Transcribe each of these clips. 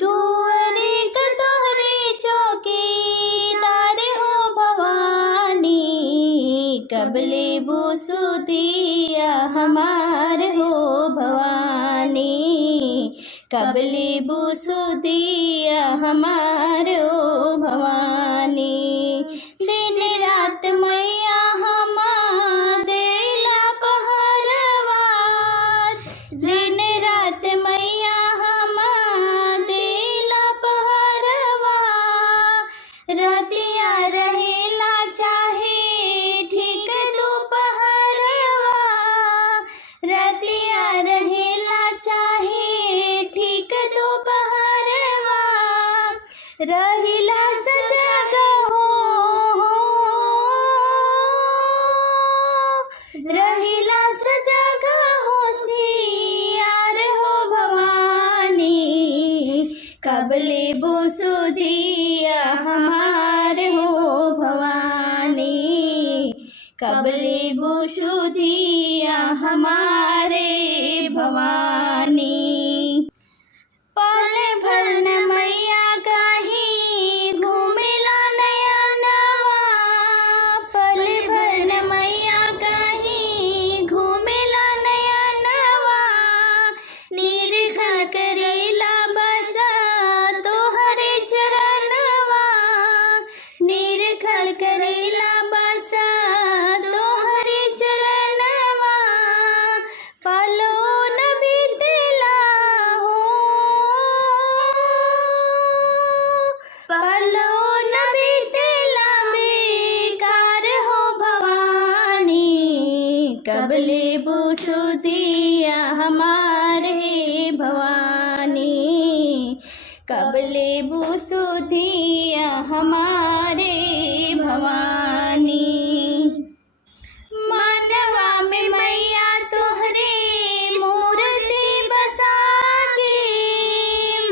दुआरे का तोहरे चौकीदार हो भवानी, कबले बुसुदिया हमार हो भवानी, कबले बुसुदिया हमार हो भवानी। दिन रात मैया हमार देला पहरवा, दिन रात मैया हमार देला पहरवा, रतिया रहेला चाहे ठीक दोपहरवा, रतिया रहेला चाहे ठीक दोपहरवा, रहिला सजग हो, रहिला सजग होशियार हो भवानी, कबले बुसुदिया हमार हो भवानी, कबले बुसुदिया हमारे भवानी। पल भर न मैया कहीं घूमेला नया नवा, पल भर न मैया कहीं घूमेला नया नवा, निरखा करेला बस तोहरे चरणवा, निरखा करेला बस तोहरे चरणवा, पलो न बीतेला हो, पलो न बीतेला बेकार हो भवानी, कबले बुसुदिया हमारे भवानी, कबले बुसुदिया हमारे भवानी। मनवा में मैया तोहरे मूर्ति बसा के,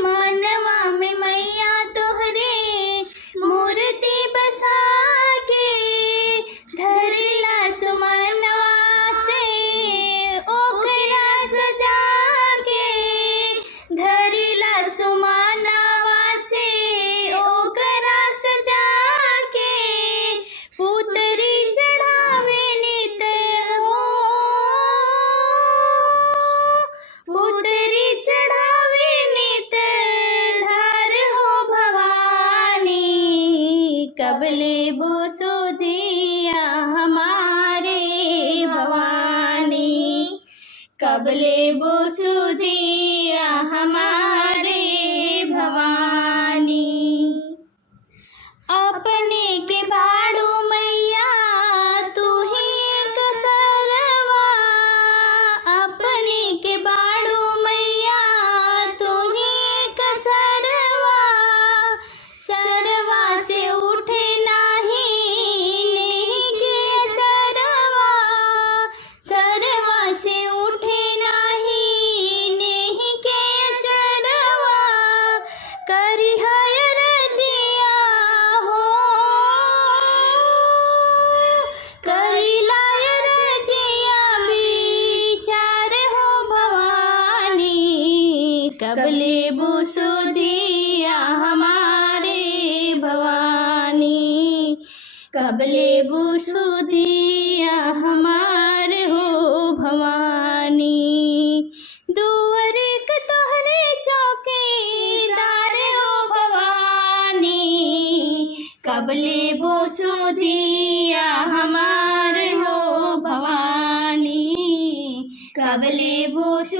मनवा में मैया तोहरे मूर्ति बसा के, धरिला सुमनवा से ओकरा सजा के, धरिला सुमनवा से ओकरा सजा के, पुतरी चढ़ावे नित हो, पुतरी चढ़ावे नित धार हो भवानी, कबले बुसुदिया हमारे भवानी, कबले बुसुदिया हमारे भवानी। अपने के बाड़ू मैया तू ही एक सरवा, अपने के बाड़ू मैया तू ही एक सरवा, सरवा से उठे नाही नेही के चरवा, सरवा से उठे नाही नेही के चरवा, करी है रजिया हो, करी लाय रजिया विचार हो भवानी, कबले बुसुदिया हमारे भवानी, कबले बुसुदिया हमारे हो भवानी। दुआरे का तोहरे चौकीदार हो भवानी, कबले बुसुदिया हमारे हो भवानी, कबले बुसुदिया